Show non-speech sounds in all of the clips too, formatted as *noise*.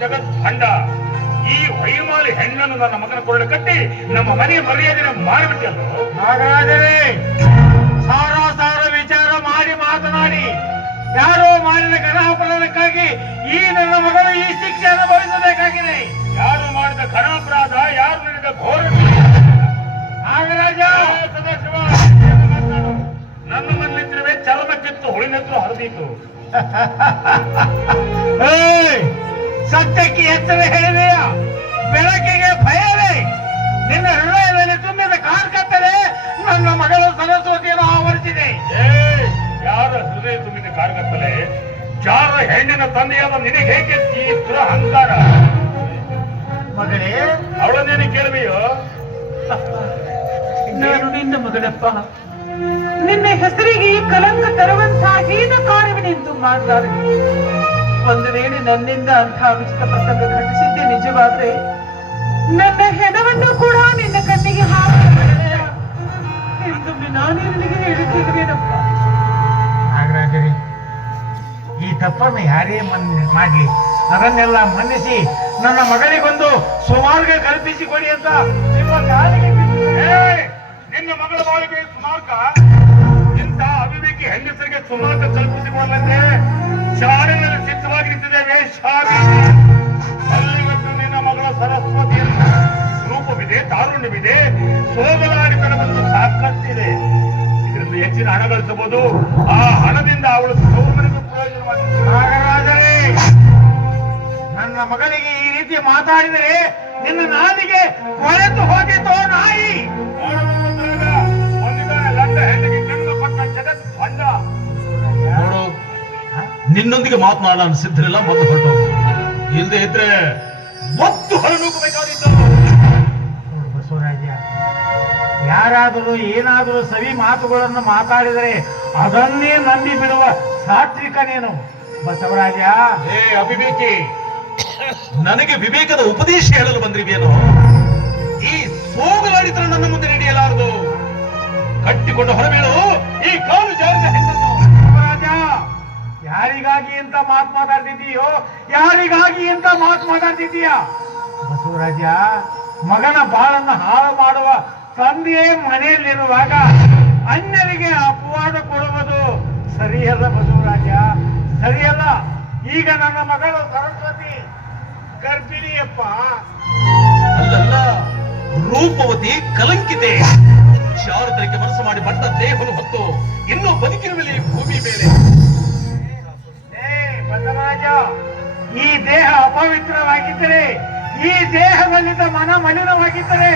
ಜಗತ್ ಭಂಡ ಈ ವೈಮಾಲಿ ಹೆಣ್ಣನ್ನು ನನ್ನ ಮಗನ ಕೊಳ್ಳೆ ಕಟ್ಟಿ ನಮ್ಮ ಮನೆ ಮರ್ಯಾದೆನ ಮಾರಿಬಿಟ್ಟಲ್ಲ ನಾಗರಾಜರೇ ಸಾರ ಸಾರ ವಿಚಾರ ಮಾಡಿ ಮಾತನಾಡಿ. ಯಾರೋ ಮಾಡಿದ ಕರಾಪರಾಧಕ್ಕಾಗಿ ಈ ನನ್ನ ಮಗಳು ಈ ಶಿಕ್ಷೆ ಅನುಭವಿಸಬೇಕಾಗಿದೆ ಯಾರು ಮಾಡಿದ ಘನಾಪರಾಧ ಯಾರು ನಡೆದ ಘೋರ ನಾಗರಾಜ! ಸದಾಶಿವ ನನ್ನ ಮನೆಯಲ್ಲಿದ್ದರೆ ಚರ್ಮ ಹುಳಿನತ್ರ ಹರಿದಿತ್ತು ಹರಿದೀತು. *laughs* ಏಯ್! ಸತ್ಯಕ್ಕೆ ಎಚ್ಚರ ಹೇಳಿದೆಯ ಬೆಳಕಿಗೆ ಭಯವೇ? ನಿನ್ನ ಹೃದಯದಲ್ಲಿ ತುಂಬಿದ ಕಾರ್ಕತ್ತಲೆ ನನ್ನ ಮಗಳು ಸರಸ್ವತಿಯನ್ನು ಆವರಿಸಿದೆ. ಏ ಯಾರ ಹೃದಯ ತುಂಬಿದ ಕಾರ್ಕತ್ತಲೆ? ಯಾರ ಹೆಣ್ಣಿನ ತಂದೆಯಾದ ನಿನಗೆ ಹೇಗೆ ಈ ದುರಹಂಕಾರ ಮಗಳೇ. ಅವಳನ್ನೇನು ಕೇಳಬೇಯೋ? ನಾನು ನಿನ್ನ ಮಗಳಪ್ಪ. ನಿನ್ನ ಹೆಸರಿಗೆ ಕಲಂಕ ತರುವಂತಹ ಹೀನ ಕಾರ್ಯವನ್ನೆಂದು ಮಾಡ್ತಾರೆ ಒಂದು ವೇಳೆ ನನ್ನಿಂದ ಅಂತ ಅನುಚಿತ ಪ್ರಸಂಗ ಘಟಿಸಿದ್ದೆ ನಿಜವಾದ್ರೆ ನನ್ನ ಹೆಣವನ್ನು ಕೂಡ ನಿನ್ನ ಕಣ್ಣಿಗೆ ಹಾಕಿ ನಾನೇ ನಿನಗೆ ಹೇಳುತ್ತಿದ್ದೇನಪ್ಪ ನಾಗರಾಜರೇ ಈ ತಪ್ಪನ್ನು ಯಾರೇ ಮಾಡಲಿ ಮಾಡ್ಲಿ. ಅದನ್ನೆಲ್ಲ ಮನ್ನಿಸಿ ನನ್ನ ಮಗಳಿಗೊಂದು ಸುಮಾರ್ಗ ಕಲ್ಪಿಸಿಕೊಡಿ ಅಂತ ನಿಮ್ಮ ಕಾಲಿಗೆ ನಿನ್ನ ಮಗಳ ಬಾಳಿಗೆ ಸುಮಾರ್ಗ? ಇಂಥ ಅವಿವೇಕಿ ಹೆಂಗಸರಿಗೆ ಸುಮಾರ್ಗ ಕಲ್ಪಿಸಿ ಶಾಲೆಯಲ್ಲಿ ಸಿದ್ಧವಾಗಿ ನಿಂತಿದ್ದೇವೆ ಶಾಲೆ ಅಲ್ಲಿವತ್ತು ನಿನ್ನ ಮಗಳ ಸರಸ್ವತಿಯ ರೂಪವಿದೆ, ತಾರುಣ್ಯವಿದೆ ಸೋಗಲಾಡಿತನವನ್ನು ಸಾಕಷ್ಟಿದೆ ಇದರಿಂದ ಹೆಚ್ಚಿನ ಹಣ ಗಳಿಸಬಹುದು. ಆ ಹಣದಿಂದ ಅವಳು ಸೌಮನಿಗೂ ಪ್ರಯೋಜನವಾಗಿದೆ ನಾಗರಾಜರೇ, ನನ್ನ ಮಗಳಿಗೆ ಈ ರೀತಿ ಮಾತಾಡಿದರೆ ನಿನ್ನ ನಾಲಿಗೆ ಕೊಳೆತು ಹೋಗಿತೋ ನಾಯಿ. ನಿನ್ನೊಂದಿಗೆ ಮಾತನಾಡಲು ನಾನು ಸಿದ್ಧರಿಲ್ಲ ಮತ್ತು ಹೊರಟು ಇಲ್ಲದೆ ಇದ್ರೆ ಒತ್ತು ಹೊರನೂಕಬೇಕಾದಿತ್ತು ನೋಡು ಬಸವರಾಜ ಯಾರಾದರೂ ಏನಾದರೂ ಸವಿ ಮಾತುಗಳನ್ನು ಮಾತಾಡಿದರೆ ಅದನ್ನೇ ನಂಬಿ ಬಿಡುವ ಸಾತ್ವಿಕ ನೀನು. ಬಸವರಾಜ. ಏ ಅವಿವೇಕಿ ನನಗೆ ವಿವೇಕದ ಉಪದೇಶ ಹೇಳಲು ಬಂದಿವೇನು ಈ ಸೋಗಲಾಡಿತರ ನನ್ನ ಮುಂದೆ ನಡೆಯಲಾರದು. ಕಟ್ಟಿಕೊಂಡು ಹೊರಬೀಳು. ಈ ಮಾತಾಡ್ತಿದ್ದೀಯ ಬಸವರಾಜ ಮಗನ ಬಾಳನ್ನು ಹಾಳು ಮಾಡುವ ತಂದೆಯೇ ಮನೆಯಲ್ಲಿರುವಾಗ ಅನ್ಯರಿಗೆ ಅಪವಾದ ಕೊಡುವುದು ಸರಿಯಲ್ಲ ಬಸವರಾಜ ಸರಿಯಲ್ಲ. ಈಗ ನನ್ನ ಮಗಳು ಸರಸ್ವತಿ ಗರ್ಭಿಣಿಯಪ್ಪ. ಅಲ್ಲಲ್ಲ ರೂಪವತಿ ಕಲಂಕಿತೆ. ಶಾರದರಿಗೆ ಮನಸ್ಸು ಮಾಡಿ ಬಂದ ದೇಹವನ್ನು ಹೊತ್ತು ಇನ್ನೂ ಬದುಕಿರುವಲ್ಲಿ ಭೂಮಿ ಮೇಲೆ. ಬಸವರಾಜ. ಈ ದೇಹ ಅಪವಿತ್ರವಾಗಿದ್ದರೆ, ಈ ದೇಹದಲ್ಲಿದ್ದ ಮನ ಮಲಿನವಾಗಿದ್ದರೆ,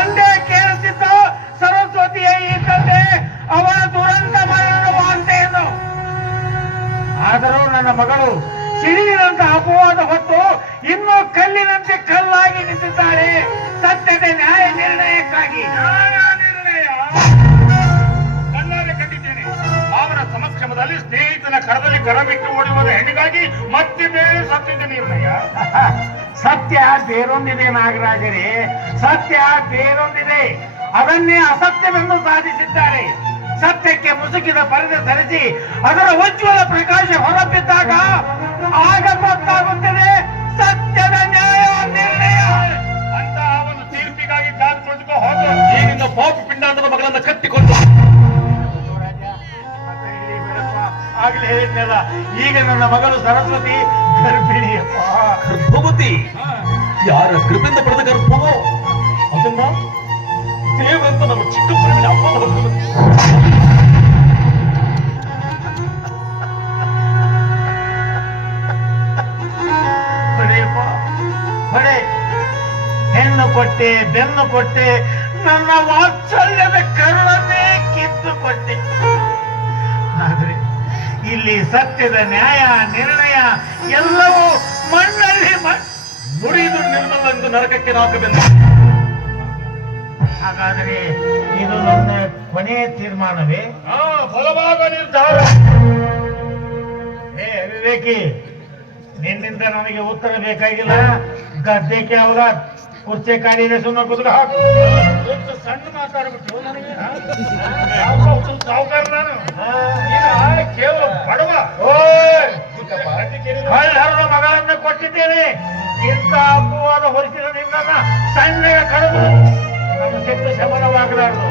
ಅಂದೇ ಕೇಳುತ್ತಿದ್ದು ಸರಸ್ವತಿಯ ಈ ತಂದೆ, ಅವನ ದುರಂತ ಮರಣವಾಗ್ತೆಯನ್ನು ಆದರೂ ನನ್ನ ಮಗಳು ಸಿಡಿಲಿನಂತ ಅಪವಾದ ಹೊತ್ತು ಇನ್ನೂ ಕಲ್ಲಿನಂತೆ ಕಲ್ಲಾಗಿ ನಿಂತಿದ್ದಾಳೆ. ಸತ್ಯದ ನ್ಯಾಯ ನಿರ್ಣಯಕ್ಕಾಗಿ. ನಿರ್ಣಯ. ಅವರ ಸಮಕ್ಷಮದಲ್ಲಿ ಸ್ನೇಹಿತನ ಕರದಲ್ಲಿ ಕರಬಿಟ್ಟು ಓಡಿಯುವ ಮತ್ತೆ ಬೇರೆ ಸತ್ಯದ ನಿರ್ಣಯ. ಸತ್ಯ ಬೇರೊಂದಿದೆ ನಾಗರಾಜರೇ, ಸತ್ಯ ಬೇರೊಂದಿದೆ. ಅದನ್ನೇ ಅಸತ್ಯವೆಂದು ಸಾಧಿಸಿದ್ದಾರೆ. ಸತ್ಯಕ್ಕೆ ಮುಸುಕಿದ ಪರದೆ ಸರಿಸಿ ಅದರ ಉಜ್ವಲ ಪ್ರಕಾಶ ಹೊರಬಿದ್ದಾಗ ಆಗ ಗೊತ್ತಾಗುತ್ತದೆ ಸತ್ಯದ ನ್ಯಾಯ ನಿರ್ಣಯ. ಅಂತ ಒಂದು ತೀರ್ಪಿಗಾಗಿ ಕಾದು ಕುಳಿತುಕೋ ಪಾಪ ಪಿಂಡಾಂತದ ಮಗಳನ್ನ ಕಟ್ಟಿಕೊಂಡು. ಆಗ್ಲೇ ಹೇಳಿದ್ನಲ್ಲ ಈಗ ನನ್ನ ಮಗಳು ಸರಸ್ವತಿ ಗರ್ಭಿಣಿ ಗರ್ಭವತಿ? ಯಾರ ಕೃಪೆಯಿಂದ ಪಡೆದ ಗರ್ಭವೋ? ಅದನ್ನ ದೇವಂತ ನಮ್ಮ ಚಿಕ್ಕ ಪುರವಿನ ಅಪ್ಪ ಕೊಟ್ಟೆ ಬೆನ್ನು ಕೊಟ್ಟೆ ನನ್ನ ವಾತ್ಸಲ್ಯದ ಕರುಳನ್ನೇ ಇಲ್ಲಿ ಸತ್ಯದ ನ್ಯಾಯ ನಿರ್ಣಯ ಎಲ್ಲವೂ ಮಣ್ಣಲ್ಲಿ ಮುಡಿದು ಮುರಿದು ನಿರ್ಮಲ ಎಂದು ನರಕಕ್ಕೆ ನಾಕಬೇಕು ಹಾಗಾದರೆ ಇದು ನನ್ನ ಕೊನೆಯ ತೀರ್ಮಾನವೇ? ಆ ಬಲಭಾಗ ನಿರ್ಧಾರ. ಹೇ ವಿವೇಕಿ ನಿನ್ನಿಂದ ನನಗೆ ಉತ್ತರ ಬೇಕಾಗಿಲ್ಲ. ಗದ್ದೆಕ್ಕೆ ಅವರ ಕುರ್ಚೆ ಕಾಡಿನ ಸುಮ್ಮನೆ ಕುದುರೆ ಹಾಕು. ಒಂದು ಸಣ್ಣ ಮಾತಾಡ್ಬಿಟ್ಟು ನನಗೆ ಸಾವುಕಾರ ನಾನು ಕೇವಲ ಬಡವ ಕಳ್ಳರ ಮಗಳನ್ನು ಕೊಟ್ಟ ಕೊಟ್ಟಿದ್ದೇನೆ ಇಂಥ ಅಪವಾದ ಹೊರಿಸಿದ ನಿನ್ನ ಸಣ್ಣ ಕಡಿದು ನಮ್ಮ ಶಕ್ತಿ ಶಮನವಾಗಲಾರದು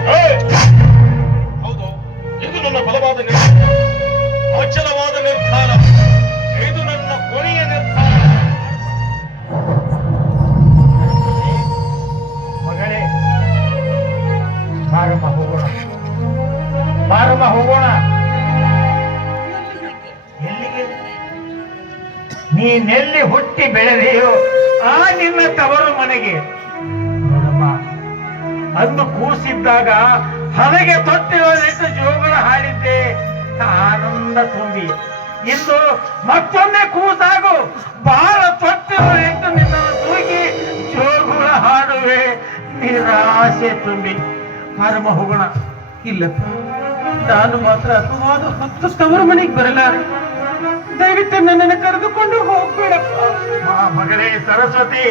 ಬಾರಮ್ಮ ಹೋಗೋಣ. ಬಾರಮ್ಮ ಹೋಗೋಣ. ಎಲ್ಲಿಗೆ? ನೀನೆಲ್ಲಿ ಹುಟ್ಟಿ ಬೆಳೆದೆಯೋ ಆ ನಿನ್ನ ತವರು ಮನೆಗೆ. ಅಂದು ಕೂಸಿದ್ದಾಗ ಹಲಗೆ ತೊಟ್ಟಿರೋದಿಟ್ಟು ಜೋಗಳ ಹಾಡಿದ್ದೆ. ಆನಂದ ತುಂಬಿ. ಇಂದು ಮತ್ತೊಮ್ಮೆ ಕೂಸಾಗು. ಬಹಳ ತೊಟ್ಟಿರೋದಿಟ್ಟು ನಿನ್ನ ತೂಗಿ ಜೋಗುಳ ಹಾಡುವೆ. ನಿರಾಶೆ ತುಂಬಿ. ಪರಮ ಹೋಗೋಣ ಇಲ್ಲ. ನಾನು ಮಾತ್ರ ಅಪವಾದ ಹತ್ತು ತವರು ಮನೆಗೆ ಬರಲಾರೆ. ದಯವಿಟ್ಟು ನನ್ನನ್ನು ಕರೆದುಕೊಂಡು ಹೋಗ್ಬೇಡಪ್ಪ. ಮಾ ಮಗಳೇ ಸರಸ್ವತಿ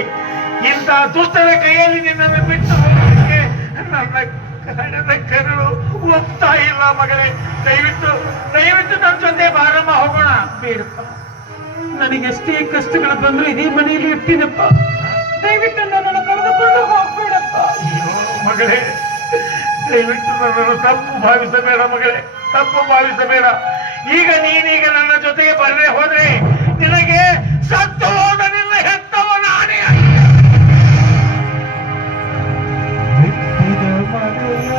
ಇಂಥ ದುಷ್ಟರ ಕೈಯಲ್ಲಿ ನಿನ್ನನ್ನು ಬಿಟ್ಟು ಹೋಗೋದಕ್ಕೆ ನನ್ನ ಕಣದ ಕರುಳು ಒಪ್ತಾ ಇಲ್ಲ ಮಗಳೇ ದಯವಿಟ್ಟು ದಯವಿಟ್ಟು ನನ್ನ ಜೊತೆ ಬಾರಮ್ಮ ಹೋಗೋಣ. ಬೇಡಪ್ಪ. ನನಗೆಷ್ಟೇ ಕಷ್ಟಗಳು ಬಂದ್ರು ಇದೇ ಮನೆಯಲ್ಲಿ ಇರ್ತೀನಪ್ಪ. ದಯವಿಟ್ಟು ನನ್ನನ್ನು ಕರೆದುಕೊಂಡು ಹೋಗ್ಬೇಡಪ್ಪ. ಅಯ್ಯೋ ಮಗಳೇ ದಯವಿಟ್ಟು ನನ್ನನ್ನು ತಪ್ಪು ಭಾವಿಸಬೇಡ ಮಗಳೇ, ತಪ್ಪು ಭಾವಿಸಬೇಡ. ಈಗ ನೀನೀಗ ನನ್ನ ಜೊತೆಗೆ ಬರದೆ ಹೋದ್ರೆ ನಿನಗೆ ಸತ್ತು ಹೋದ ನಿನ್ನ ಹೆತ್ತವ ನಾನೇ. ಮನೆಯ